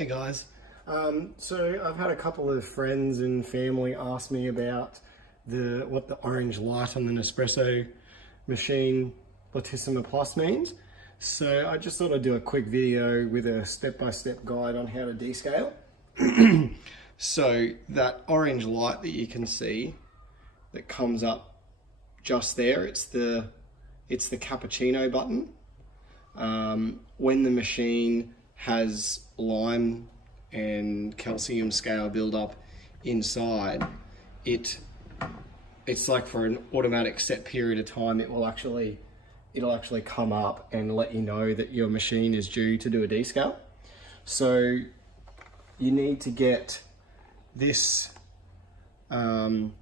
Hey guys, so I've had a couple of friends and family ask me about what the orange light on the Nespresso machine Lettissima Plus means. So I just thought I'd do a quick video with a step-by-step guide on how to descale. So that orange light that you can see that comes up just there, it's the cappuccino button. When the machine has lime and calcium scale buildup inside, it's like for an automatic set period of time it'll actually come up and let you know that your machine is due to do a descale. So you need to get this descaling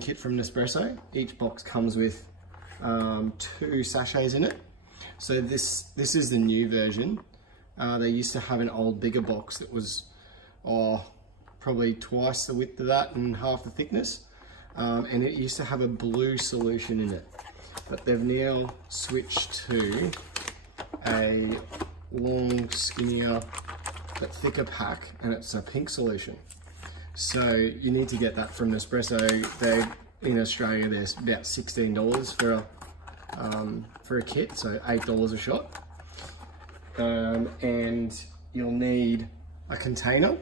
kit from Nespresso. Each box comes with 2 sachets in it. So this is the new version. They used to have an old bigger box that was probably twice the width of that and half the thickness, and it used to have a blue solution in it, but they've now switched to a long, skinnier but thicker pack, and it's a pink solution. So you need to get that from Nespresso. In Australia there's about $16 for a kit, so $8 a shot. And you'll need a container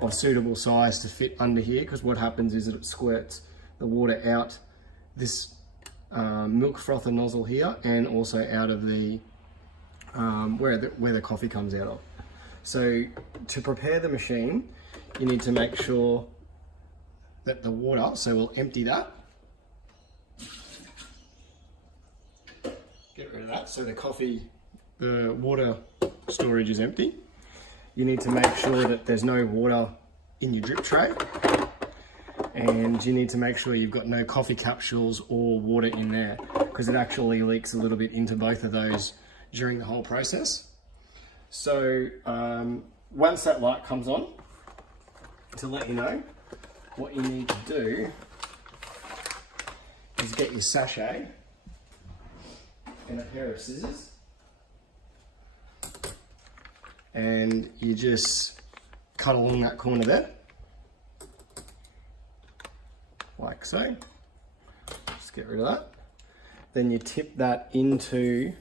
of suitable size to fit under here, because what happens is that it squirts the water out this milk frother nozzle here, and also out of the where the coffee comes out of. So to prepare the machine, you need to make sure that the water, so we'll empty that, get rid of that, so the water storage is empty. You need to make sure that there's no water in your drip tray, and you need to make sure you've got no coffee capsules or water in there, because it actually leaks a little bit into both of those during the whole process. So once that light comes on, to let you know, what you need to do is get your sachet and a pair of scissors, and you just cut along that corner there, like so. Just get rid of that. Then you tip that into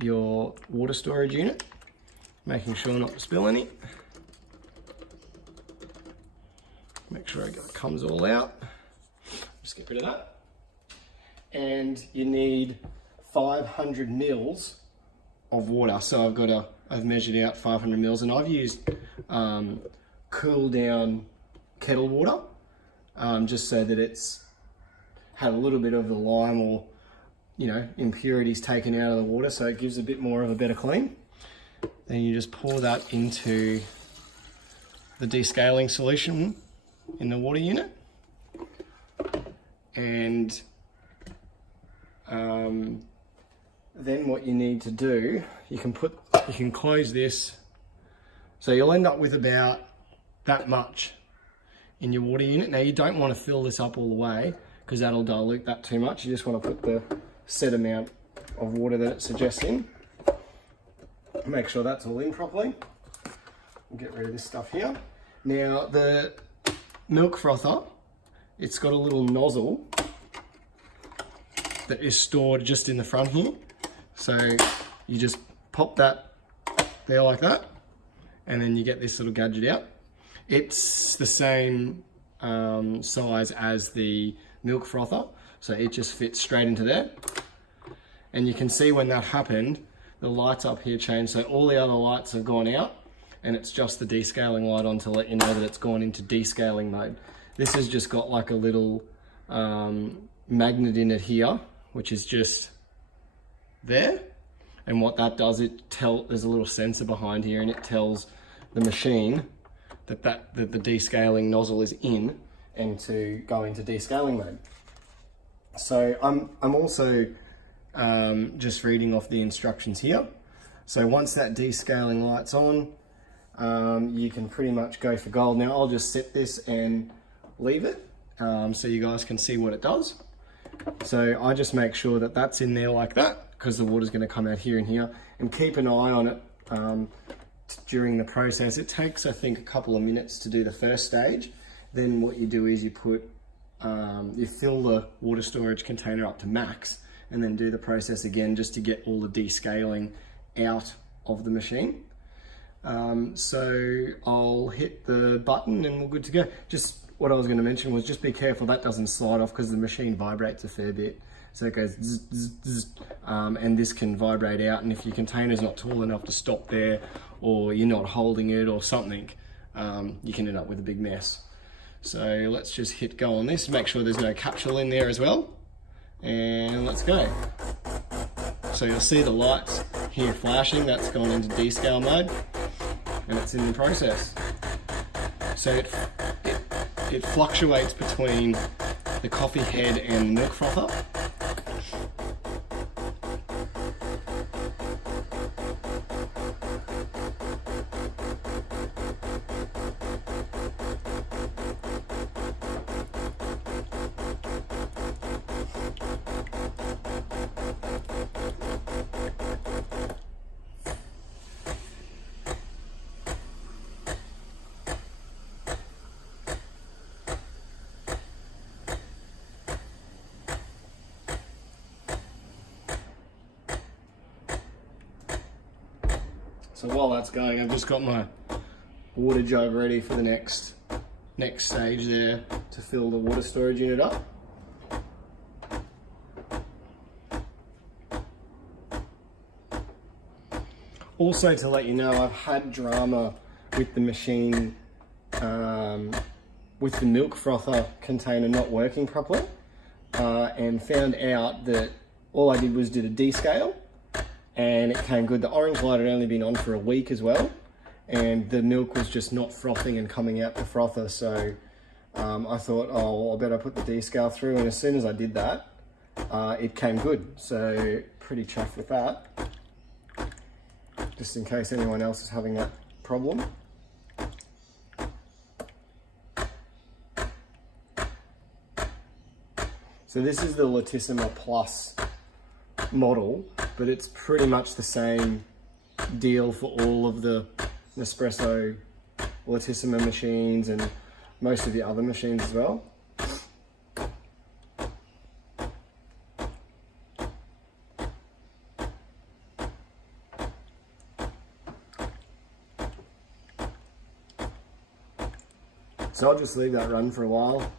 your water storage unit, making sure not to spill any. Make sure it comes all out. Just get rid of that. And you need 500 mils of water. So I've measured out 500 mils, and I've used cool down kettle water, just so that it's had a little bit of the lime or impurities taken out of the water, so it gives a bit more of a better clean. Then you just pour that into the descaling solution in the water unit, and then what you need to do, you can close this, so you'll end up with about that much in your water unit. Now you don't want to fill this up all the way, because that'll dilute that too much. You just want to put the set amount of water that it suggests in. Make sure that's all in properly. We'll get rid of this stuff here. Now the milk frother, it's got a little nozzle that is stored just in the front here. So you just pop that there like that, and then you get this little gadget out. It's the same size as the milk frother, so it just fits straight into there. And you can see when that happened, the lights up here changed, so all the other lights have gone out, and it's just the descaling light on to let you know that it's gone into descaling mode. This has just got like a little magnet in it here, which is just there, and what that does, there's a little sensor behind here, and it tells the machine that the descaling nozzle is in, and to go into descaling mode. So I'm also just reading off the instructions here. So once that descaling light's on, you can pretty much go for gold. Now I'll just set this and leave it so you guys can see what it does. So I just make sure that that's in there like that, because the water's going to come out here and here. And keep an eye on it during the process. It takes, I think, a couple of minutes to do the first stage. Then what you do is you put, you fill the water storage container up to max, and then do the process again just to get all the descaling out of the machine. So I'll hit the button and we're good to go. Just what I was going to mention was just be careful that doesn't slide off, because the machine vibrates a fair bit. So it goes zzz, zzz, zzz, and this can vibrate out, and if your container's not tall enough to stop there, or you're not holding it or something, you can end up with a big mess. So let's just hit go on this, make sure there's no capsule in there as well, and let's go. So you'll see the lights here flashing, that's gone into descale mode, and it's in the process. So it fluctuates between the coffee head and milk frother. So while that's going, I've just got my water jug ready for the next stage there to fill the water storage unit up. Also, to let you know, I've had drama with the machine, with the milk frother container not working properly, and found out that all I did was did a descale, and it came good. The orange light had only been on for a week as well, and the milk was just not frothing and coming out the frother. So I thought, oh, I better put the descale through, and as soon as I did that, it came good. So pretty chuffed with that, just in case anyone else is having that problem. So this is the Lettissima Plus model, but it's pretty much the same deal for all of the Nespresso Lettissima machines and most of the other machines as well. So I'll just leave that run for a while.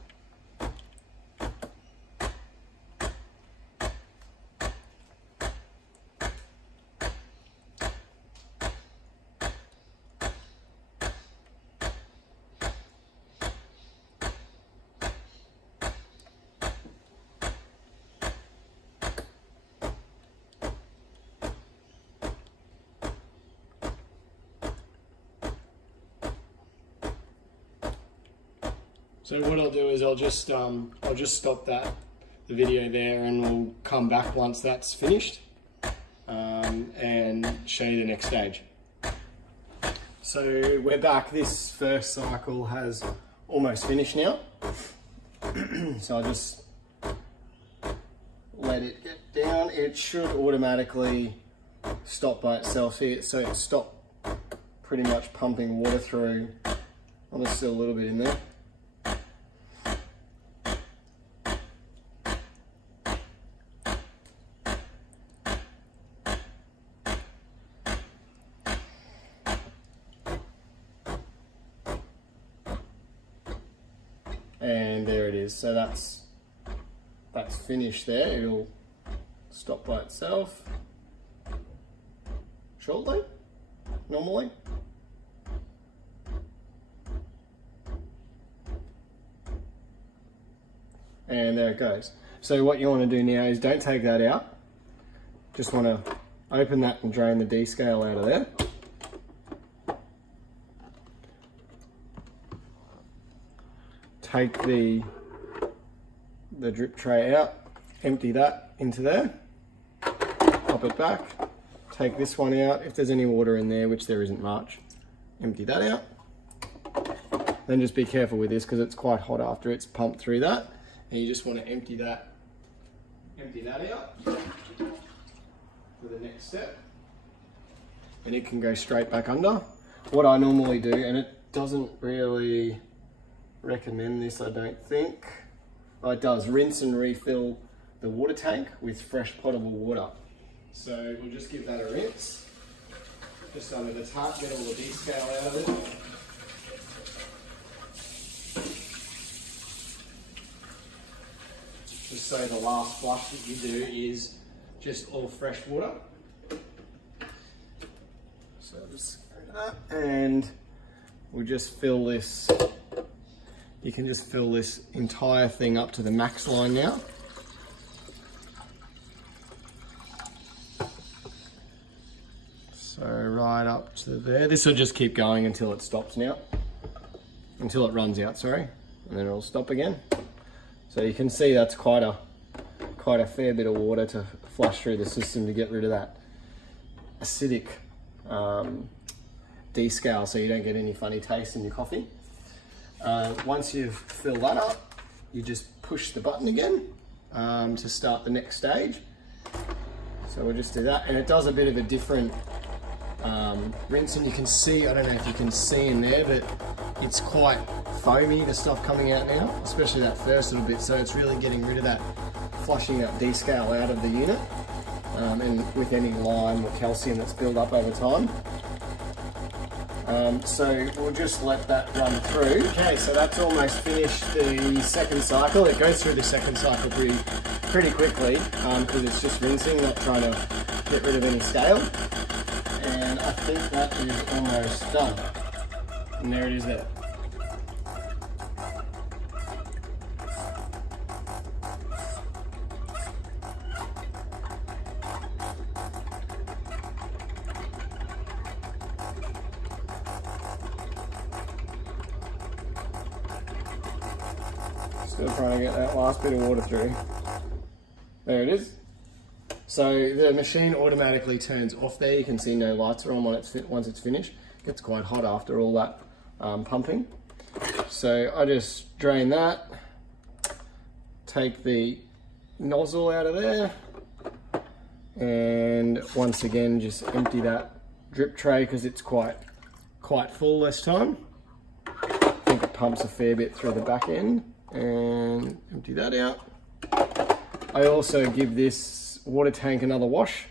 So what I'll do is I'll just stop the video there, and we'll come back once that's finished, and show you the next stage. So we're back. This first cycle has almost finished now. So I'll just let it get down. It should automatically stop by itself here. So it stopped pretty much pumping water through. Oh, there's still a little bit in there. And there it is. So that's finished there. It'll stop by itself shortly, normally. And there it goes. So what you want to do now is don't take that out. Just want to open that and drain the descale out of there. Take the drip tray out, empty that into there, pop it back, take this one out. If there's any water in there, which there isn't much, empty that out. Then just be careful with this because it's quite hot after it's pumped through that, and you just want to empty that out. for the next step. And it can go straight back under. What I normally do, and it doesn't really recommend this, I don't think. Oh, it does, rinse and refill the water tank with fresh potable water. So we'll just give that a rinse. Just under the top, get all the descale out of it. Just so the last flush that you do is just all fresh water. So just go to that, and we'll just fill this. You can just fill this entire thing up to the max line now. So right up to there. This will just keep going until it stops now. Until it runs out, sorry. And then it'll stop again. So you can see that's quite a fair bit of water to flush through the system to get rid of that acidic descale, so you don't get any funny taste in your coffee. Once you've filled that up, you just push the button again to start the next stage. So we'll just do that, and it does a bit of a different rinse, and you can see, I don't know if you can see in there, but it's quite foamy, the stuff coming out now, especially that first little bit. So it's really getting rid of that, flushing that descale out of the unit, and with any lime or calcium that's built up over time. So we'll just let that run through. Okay, so that's almost finished the second cycle. It goes through the second cycle pretty quickly because it's just rinsing, not trying to get rid of any scale. And I think that is almost done. And there it is there. Still trying to get that last bit of water through. There it is. So the machine automatically turns off there. You can see no lights are on once it's finished. It gets quite hot after all that pumping. So I just drain that, take the nozzle out of there, and once again just empty that drip tray because it's quite full this time. I think it pumps a fair bit through the back end, and empty that out. I also give this water tank another wash,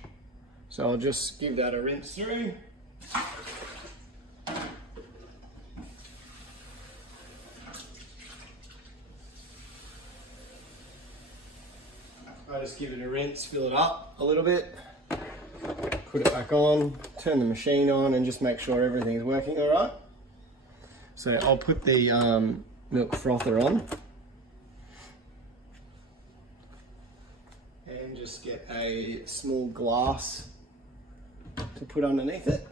so I'll just give that a rinse through. I just give it a rinse, fill it up a little bit, put it back on, turn the machine on, and just make sure everything is working all right. So I'll put the milk frother on. And just get a small glass to put underneath it.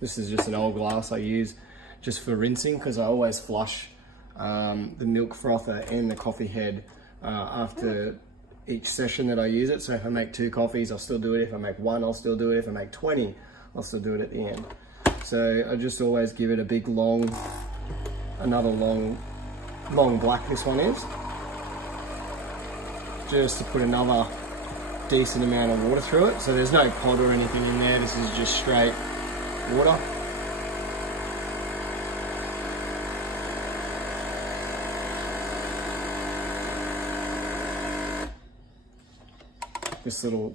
This is just an old glass I use just for rinsing because I always flush the milk frother and the coffee head after each session that I use it. So if I make 2 coffees, I'll still do it. If I make 1, I'll still do it. If I make 20, I'll still do it at the end. So I just always give it a big another long black this one is, just to put another decent amount of water through it. So there's no pod or anything in there, this is just straight water. This little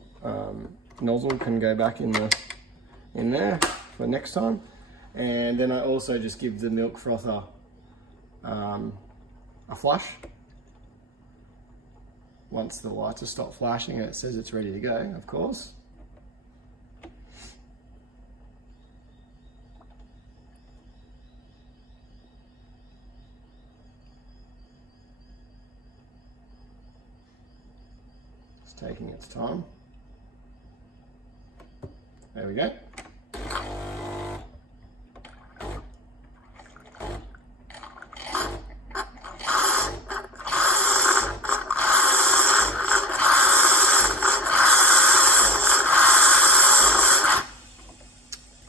nozzle can go back in there for next time. And then I also just give the milk frother a flush. Once the lights have stopped flashing and it says it's ready to go, of course. It's taking its time. There we go.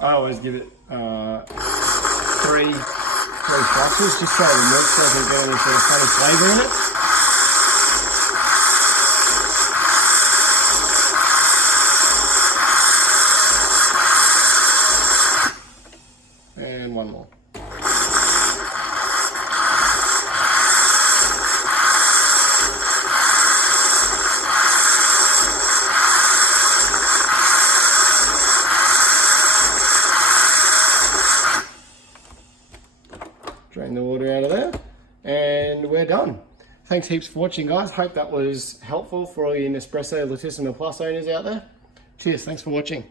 I always give it 3 flushes just so the milk doesn't get any sort of funny flavour in it. And one more. Drain the water out of there, and we're done. Thanks heaps for watching, guys. Hope that was helpful for all you Nespresso Lettissima Plus owners out there. Cheers, thanks for watching.